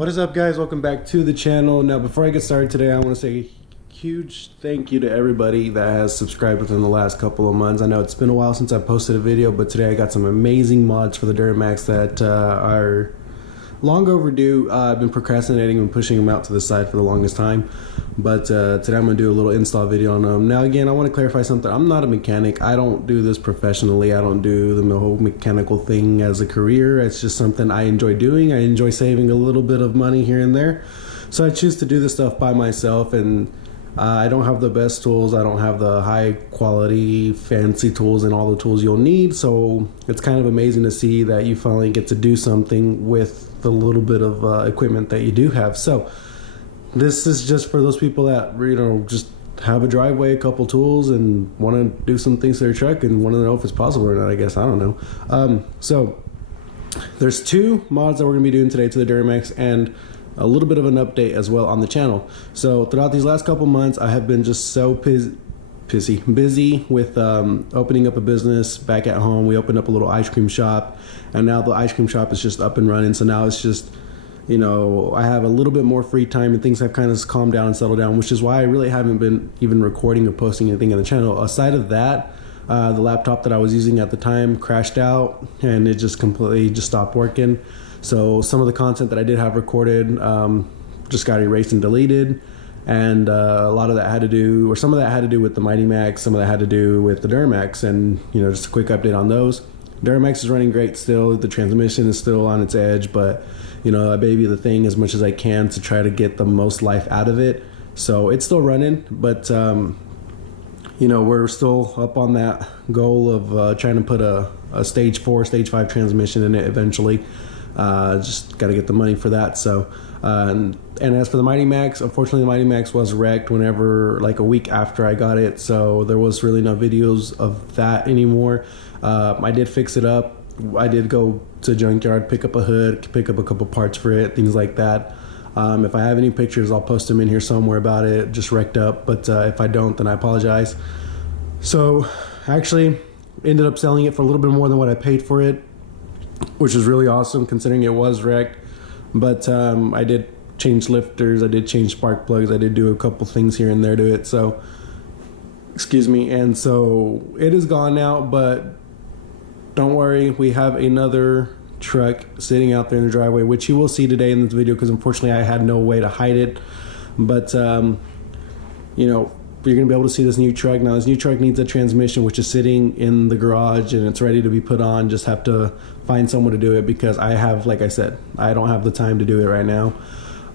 What is up, guys? Welcome back to the channel. Now, before I get started today, I want to say a huge thank you to everybody that has subscribed within the last couple of months. I know it's been a while since I posted a video, but today I got some amazing mods for the Duramax that are long overdue. I've been procrastinating and pushing them out to the side for the longest time, but today I'm going to do a little install video on them. Now, again, I want to clarify something. I'm not a mechanic. I don't do this professionally. I don't do the whole mechanical thing as a career. It's just something I enjoy doing. I enjoy saving a little bit of money here and there, so I choose to do this stuff by myself. And I don't have the best tools. I don't have the high quality fancy tools and all the tools you'll need, so it's kind of amazing to see that you finally get to do something with the little bit of equipment that you do have. So this is just for those people that, you know, just have a driveway, a couple tools, and want to do some things to their truck and want to know if it's possible or not, I guess. I don't know. So there's two mods that we're gonna be doing today to the Duramax, and a little bit of an update as well on the channel. So throughout these last couple months, I have been just so busy with opening up a business back at home. We opened up a little ice cream shop, and now the ice cream shop is just up and running. So now it's just, you know, I have a little bit more free time and things have kind of calmed down and settled down, which is why I really haven't been even recording or posting anything on the channel. Aside of that, the laptop that I was using at the time crashed out and it just completely just stopped working. So some of the content that I did have recorded just got erased and deleted, and a lot of that had to do, or some of that had to do with the Mighty Max, some of that had to do with the Duramax. And, you know, just a quick update on those. Duramax is running great still. The transmission is still on its edge, but, you know, I baby the thing as much as I can to try to get the most life out of it. So it's still running, but you know, we're still up on that goal of trying to put a stage 4, stage 5 transmission in it eventually. Just got to get the money for that. So and as for the Mighty Max, unfortunately the Mighty Max was wrecked whenever, like a week after I got it, so there was really no videos of that anymore. I did fix it up. I did go to junkyard, pick up a hood, pick up a couple parts for it, things like that. If I have any pictures, I'll post them in here somewhere about it just wrecked up, but if I don't, then I apologize. So I actually ended up selling it for a little bit more than what I paid for it, which is really awesome considering it was wrecked. But I did change lifters, I did change spark plugs, I did do a couple things here and there to it, so excuse me. And so it is gone now, but don't worry, we have another truck sitting out there in the driveway, which you will see today in this video, because unfortunately I had no way to hide it. But you know, you're gonna be able to see this new truck. Now this new truck needs a transmission, which is sitting in the garage and it's ready to be put on. Just have to find someone to do it, because I have, like I said, I don't have the time to do it right now.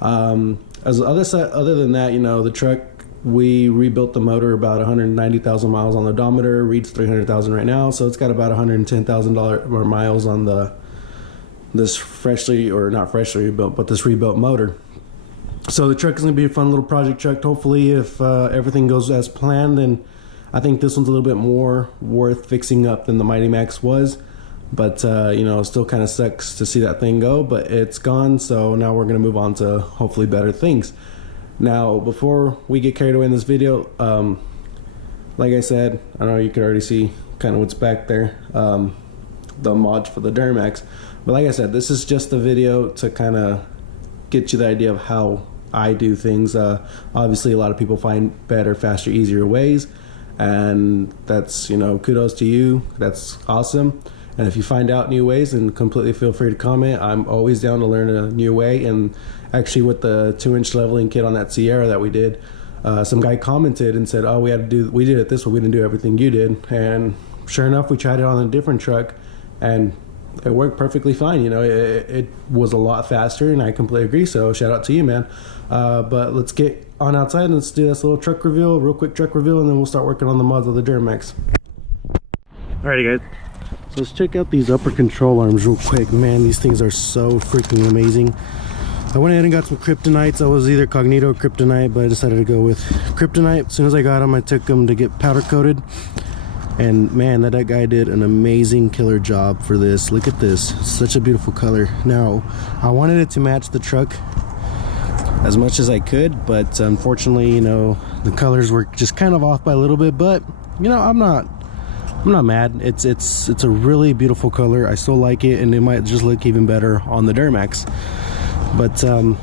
Other than that, you know, the truck, we rebuilt the motor about 190,000 miles on the odometer, reads 300,000 right now, so it's got about 110,000 miles on this freshly, or not freshly rebuilt, but this rebuilt motor. So the truck is going to be a fun little project truck. Hopefully, if everything goes as planned, then I think this one's a little bit more worth fixing up than the Mighty Max was. But you know, it still kind of sucks to see that thing go, but it's gone. So now we're going to move on to hopefully better things. Now, before we get carried away in this video, like I said, I know you can already see kind of what's back there, the mods for the Duramax. But like I said, this is just a video to kind of get you the idea of how I do things. Obviously, a lot of people find better, faster, easier ways, and that's, you know, kudos to you. That's awesome. And if you find out new ways, then completely feel free to comment. I'm always down to learn a new way. And actually, with the 2-inch leveling kit on that Sierra that we did, some guy commented and said, "Oh, we did it this way. We didn't do everything you did." And sure enough, we tried it on a different truck, and it worked perfectly fine. You know, it was a lot faster, and I completely agree. So shout out to you, man. But let's get on outside and let's do this little truck reveal, real quick truck reveal, and then we'll start working on the mods of the Duramax. Alrighty, guys. So let's check out these upper control arms real quick. Man, these things are so freaking amazing. I went ahead and got some Kryptonites. I was either Cognito or Kryptonite, but I decided to go with Kryptonite. As soon as I got them, I took them to get powder coated. And man, that guy did an amazing killer job for this. Look at this, such a beautiful color. Now, I wanted it to match the truck as much as I could, but unfortunately, you know, the colors were just kind of off by a little bit. But you know, I'm not mad. It's a really beautiful color. I still like it, and it might just look even better on the Duramax. But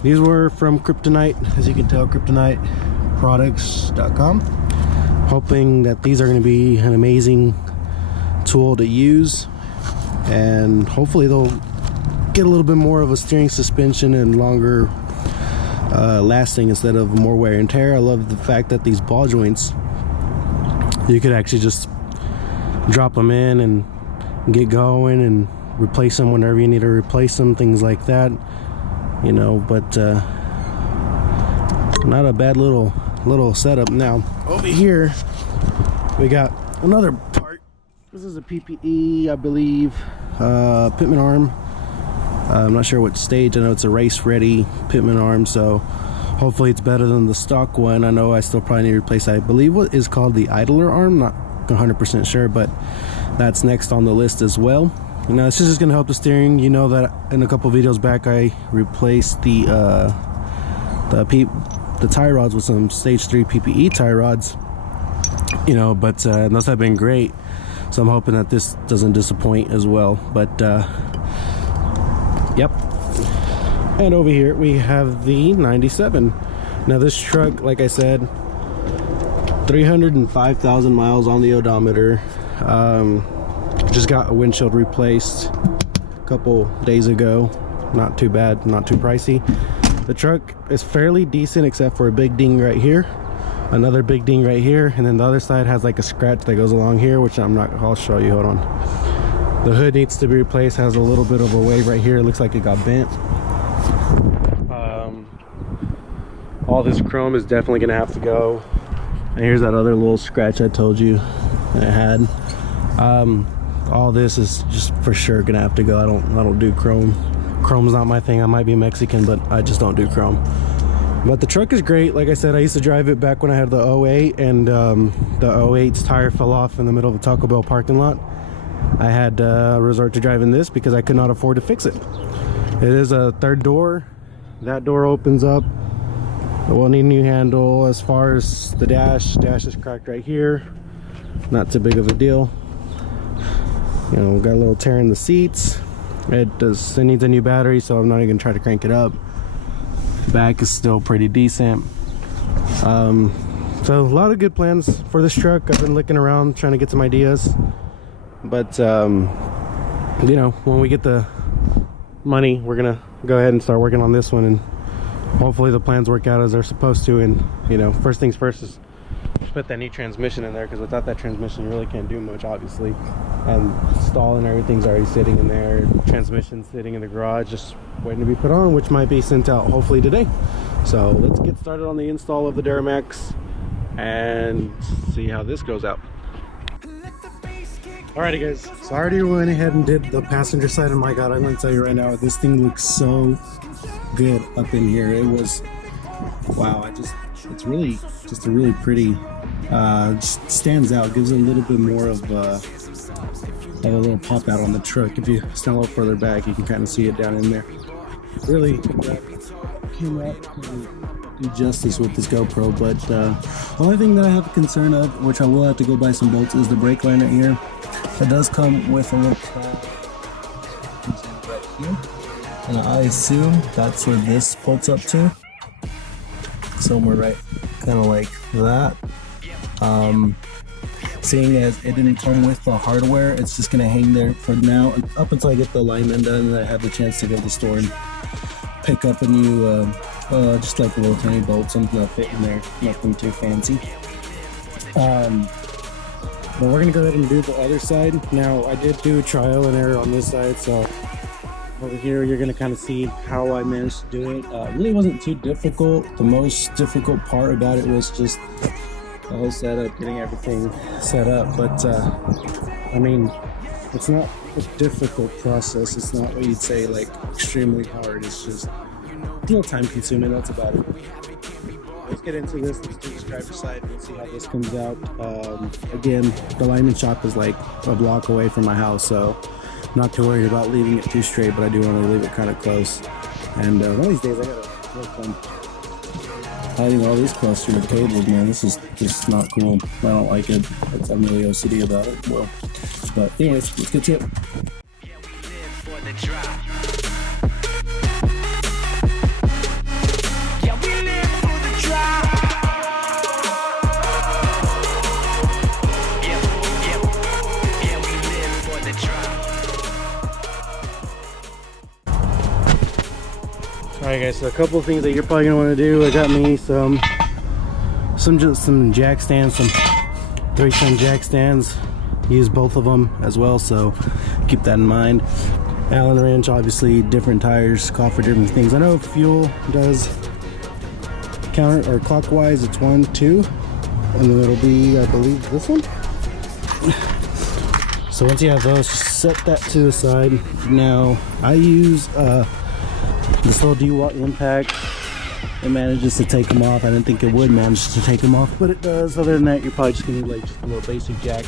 these were from Kryptonite, as you can tell, KRYPTONITEproducts.com. Hoping that these are going to be an amazing tool to use, and hopefully they'll get a little bit more of a steering suspension and longer lasting instead of more wear and tear. I love the fact that these ball joints, you could actually just drop them in and get going and replace them whenever you need to replace them, things like that, you know. But not a bad little setup. Now over here we got another part. This is a PPE, I believe, pitman arm. I'm not sure what stage. I know it's a race ready pitman arm, so hopefully it's better than the stock one. I know I still probably need to replace, I believe, what is called the idler arm. Not 100% sure, but that's next on the list as well. Now this is just going to help the steering. You know that in a couple videos back I replaced the tie rods with some stage 3 PPE tie rods, you know, but those have been great, so I'm hoping that this doesn't disappoint as well. But yep. And over here we have the 97. Now this truck, like I said, 305,000 miles on the odometer. Just got a windshield replaced a couple days ago. Not too bad, not too pricey. The truck is fairly decent except for a big ding right here, another big ding right here, and then the other side has like a scratch that goes along here, which I'll show you. Hold on. The hood needs to be replaced, has a little bit of a wave right here. It looks like it got bent. All this chrome is definitely gonna have to go. And here's that other little scratch I told you it had. All this is just for sure gonna have to go. I don't do chrome. Chrome's not my thing. I might be Mexican, but I just don't do chrome. But the truck is great. Like I said, I used to drive it back when I had the 08, and the 08's tire fell off in the middle of a Taco Bell parking lot. I had to resort to driving this because I could not afford to fix it. It is a third door. That door opens up. It will need a new handle. As far as the dash is cracked right here. Not too big of a deal. You know, got a little tear in the seats. It needs a new battery, so I'm not even gonna try to crank it up. Back is still pretty decent. So a lot of good plans for this truck. I've been looking around trying to get some ideas, but you know, when we get the money, we're gonna go ahead and start working on this one, and hopefully the plans work out as they're supposed to. And you know, first things first is put that new transmission in there, because without that transmission you really can't do much, obviously. And stall and everything's already sitting in there. Transmission sitting in the garage just waiting to be put on, which might be sent out hopefully today. So let's get started on the install of the Duramax and see how this goes out. Alrighty guys, so I already went ahead and did the passenger side, and my god, I'm gonna tell you right now, this thing looks so good up in here. It was, wow, it's really just a really pretty, just stands out, gives it a little bit more of a little pop out on the truck. If you stand a little further back, you can kind of see it down in there. Really came out to do justice with this GoPro. But the only thing that I have a concern of, which I will have to go buy some bolts, is the brake line right here. It does come with a little tab right here, and I assume that's where this bolts up to, somewhere right kind of like that. Seeing as it didn't come with the hardware, it's just gonna hang there for now up until I get the alignment done and I have the chance to go to the store and pick up a new just like a little tiny bolt, something that'll fit in there, nothing too fancy. But we're gonna go ahead and do the other side. Now I did do trial and error on this side, so over here you're gonna kind of see how I managed to do it. It really wasn't too difficult. The most difficult part about it was just the whole setup, getting everything set up. But I mean, it's not a difficult process. It's not what you'd say like extremely hard. It's just a little time consuming, that's about it. Let's get into this. Let's do this driver's side and see how this comes out. Again, the alignment shop is like a block away from my house, so I'm not too worried about leaving it too straight, but I do want to leave it kind of close. And one of these days I gotta work on hiding all these clustered cables, man. This is just not cool. I don't like it. I'm really OCD about it. Well, but anyways, let's get to it. Alright guys, so a couple of things that you're probably gonna want to do. I got me some jack stands, some 3-ton jack stands. Use both of them as well, so keep that in mind. Allen wrench, obviously different tires call for different things. I know fuel does counter or clockwise, it's 1, 2, and then it'll be, I believe, this one. So once you have those, just set that to the side. Now I use this little D-Watt impact. It manages to take them off. I didn't think it would manage to take them off, but it does. Other than that, you're probably just gonna need like just a little basic jack.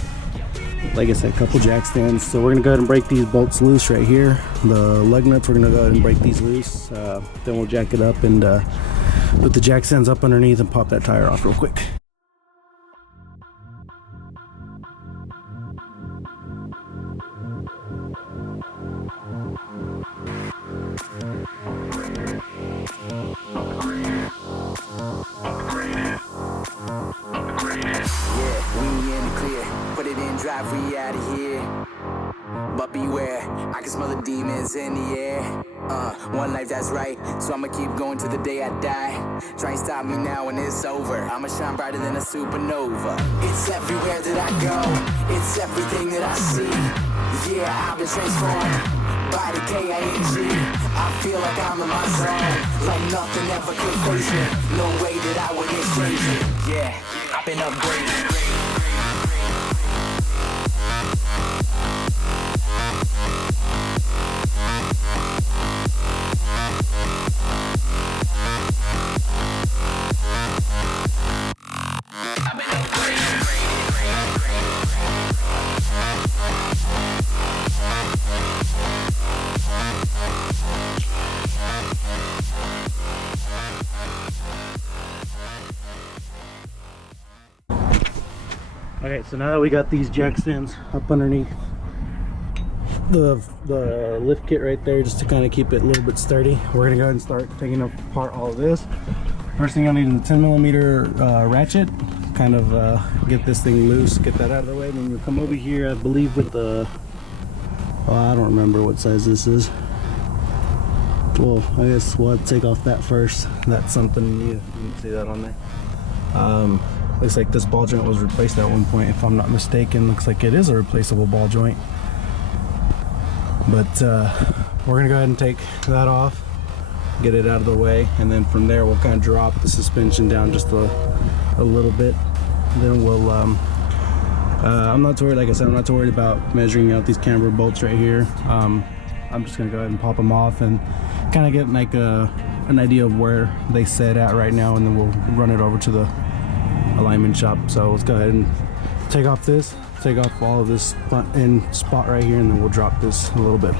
Like I said, a couple jack stands. So we're gonna go ahead and break these bolts loose right here. The lug nuts, we're gonna go ahead and break these loose. Then we'll jack it up and put the jack stands up underneath and pop that tire off real quick. Drive we out of here, but beware, I can smell the demons in the air. One life, that's right, so I'ma keep going to the day I die. Try and stop me now when it's over. I'ma shine brighter than a supernova. It's everywhere that I go, it's everything that I see. Yeah, I've been transformed by the K-I-N-G. I feel like I'm in my zone, like nothing ever could face me. No way that I would get crazy. Yeah, I've been upgraded. Okay, so now that we got these jack stands up underneath the lift kit right there, just to kind of keep it a little bit sturdy, we're gonna go ahead and start taking apart all of this. First thing I'll need is a 10mm ratchet. Kind of get this thing loose, get that out of the way. Then we'll come over here, I believe with the, I don't remember what size this is. Well, I guess we'll have to take off that first. That's something you can see that on there. Looks like this ball joint was replaced at one point, if I'm not mistaken. Looks like it is a replaceable ball joint. But we're gonna go ahead and take that off, get it out of the way, and then from there we'll kind of drop the suspension down just a little bit. Then we'll I'm not too worried, like I said, I'm not too worried about measuring out these camber bolts right here. I'm just gonna go ahead and pop them off and kind of get like an idea of where they set at right now, and then we'll run it over to the alignment shop. So let's go ahead and take off all of this front end spot right here, and then we'll drop this a little bit.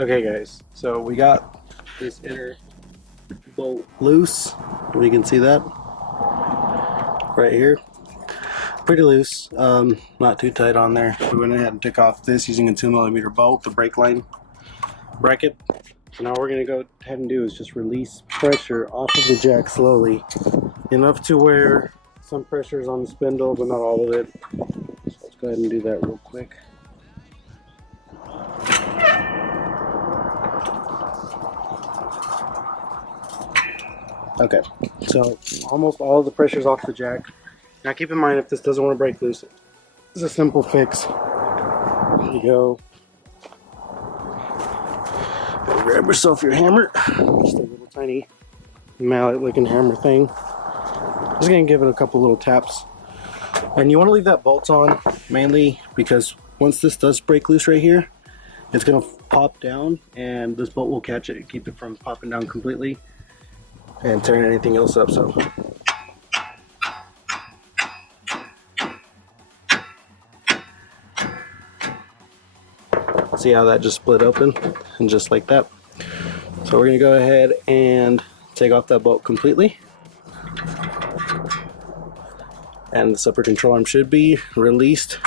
Okay guys, so we got this inner bolt loose. You can see that right here, pretty loose, not too tight on there. We went ahead and took off this using a 2mm bolt, the brake line bracket. So now what we're going to go ahead and do is just release pressure off of the jack slowly, enough to where some pressure is on the spindle but not all of it. So let's go ahead and do that real quick. Okay, so almost all of the pressure's off the jack. Now keep in mind, if this doesn't want to break loose, it's a simple fix. There you go. Grab yourself your hammer, just a little tiny mallet looking hammer thing. Just gonna give it a couple little taps. And you want to leave that bolt on mainly because once this does break loose right here, it's gonna pop down and this bolt will catch it and keep it from popping down completely and tearing anything else up. So see how that just split open, and just like that. So we're gonna go ahead and take off that bolt completely, and the upper control arm should be released,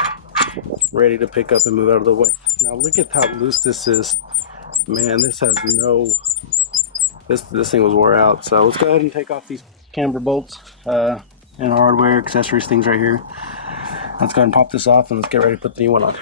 ready to pick up and move out of the way. Now look at how loose this is. Man, this has no, this thing was wore out. So let's go ahead and take off these camber bolts and hardware, accessories, things right here. Let's go ahead and pop this off and let's get ready to put the new one on.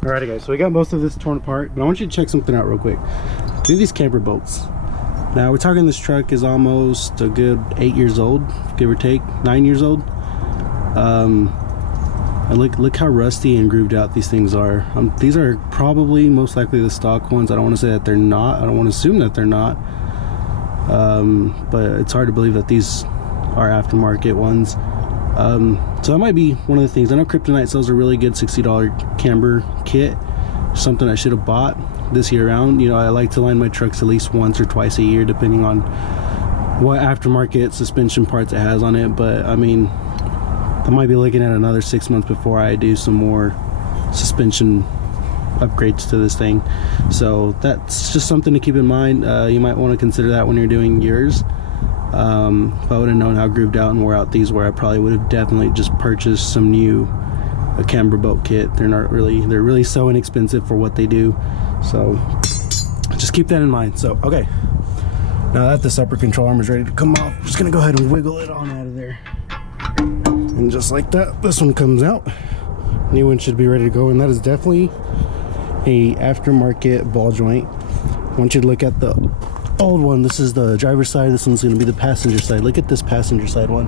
Alrighty guys, so we got most of this torn apart, but I want you to check something out real quick. Look at these camber bolts. Now we're talking this truck is almost a good 8 years old, give or take, 9 years old. And look how rusty and grooved out these things are. These are probably most likely the stock ones. I don't want to say that they're not. I don't want to assume that they're not. But it's hard to believe that these are aftermarket ones. So that might be one of the things. I know Kryptonite sells a really good $60 camber kit, something I should have bought this year round. You know, I like to line my trucks at least once or twice a year depending on what aftermarket suspension parts it has on it. But I mean, I might be looking at another 6 months before I do some more suspension upgrades to this thing. So that's just something to keep in mind. You might want to consider that when you're doing yours. If I would have known how grooved out and wore out these were, I probably would have definitely just purchased some new camber bolt kit. They're really so inexpensive for what they do. So just keep that in mind. So okay, now that this upper control arm is ready to come off, I'm just gonna go ahead and wiggle it on out of there. And just like that, this one comes out. New one should be ready to go, and that is definitely a aftermarket ball joint. I want you to look at the old one. This is the driver's side, this one's going to be the passenger side. Look at this passenger side one.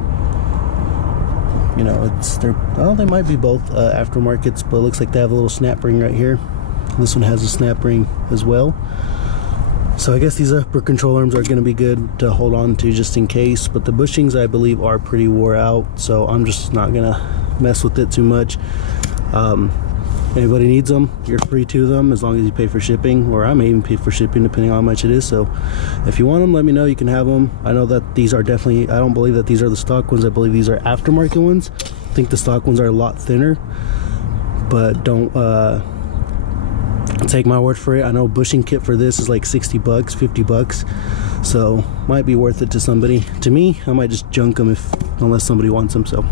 You know, they might be both aftermarkets, but it looks like they have a little snap ring right here. This one has a snap ring as well. So I guess these upper control arms are going to be good to hold on to just in case, but the bushings I believe are pretty wore out, so I'm just not going to mess with it too much. Anybody needs them, you're free to them as long as you pay for shipping, or I may even pay for shipping depending on how much it is. So if you want them, let me know, you can have them. I know that these are definitely, I don't believe that these are the stock ones. I believe these are aftermarket ones. I think the stock ones are a lot thinner, but don't take my word for it. I know bushing kit for this is like 60 bucks, 50 bucks, so might be worth it to somebody. To me, I might just junk them unless somebody wants them. So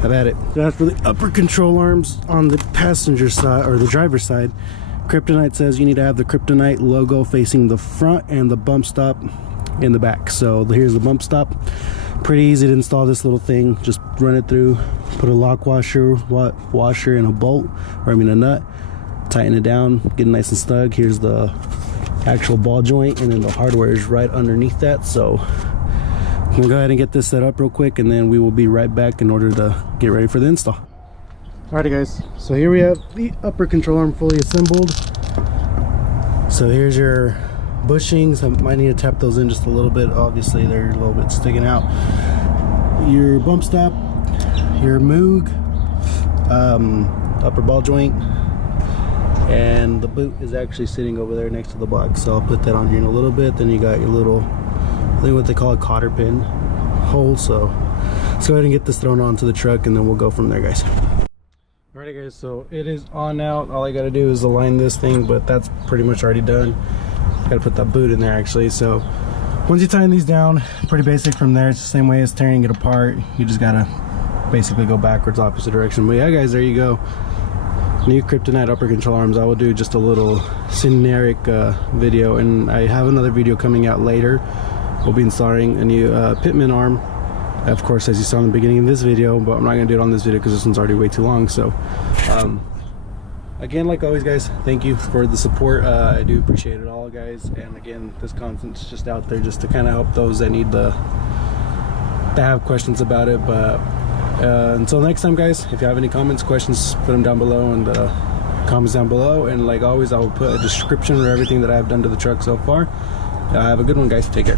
have at it. That's for the upper control arms. On the passenger side, or the driver's side, Kryptonite says you need to have the Kryptonite logo facing the front and the bump stop in the back. So here's the bump stop. Pretty easy to install this little thing. Just run it through, put a lock washer and a bolt, or I mean a nut, tighten it down, get it nice and snug. Here's the actual ball joint, and then the hardware is right underneath that. So I'm gonna go ahead and get this set up real quick, and then we will be right back in order to get ready for the install. Alrighty guys, so here we have the upper control arm fully assembled. So here's your bushings. I might need to tap those in just a little bit. Obviously they're a little bit sticking out. Your bump stop, your Moog upper ball joint, and the boot is actually sitting over there next to the box, so I'll put that on here in a little bit. Then you got your little, I think what they call a cotter pin hole. So let's go ahead and get this thrown onto the truck, and then we'll go from there, guys. Alrighty guys, so it is on out. All I gotta do is align this thing, but that's pretty much already done. Gotta put that boot in there actually. So once you tighten these down, pretty basic from there. It's the same way as tearing it apart. You just gotta basically go backwards, opposite direction. But yeah guys, there you go. New Kryptonite upper control arms. I will do just a little generic video, and I have another video coming out later. We'll be installing a new pitman arm, of course, as you saw in the beginning of this video, but I'm not gonna do it on this video because this one's already way too long. So again, like always guys, thank you for the support. I do appreciate it all, guys. And again, this content's just out there just to kind of help those that need to have questions about it. But until next time guys, if you have any comments, questions, put them down below in the comments down below. And like always, I will put a description of everything that I've done to the truck so far. Have a good one guys, take care.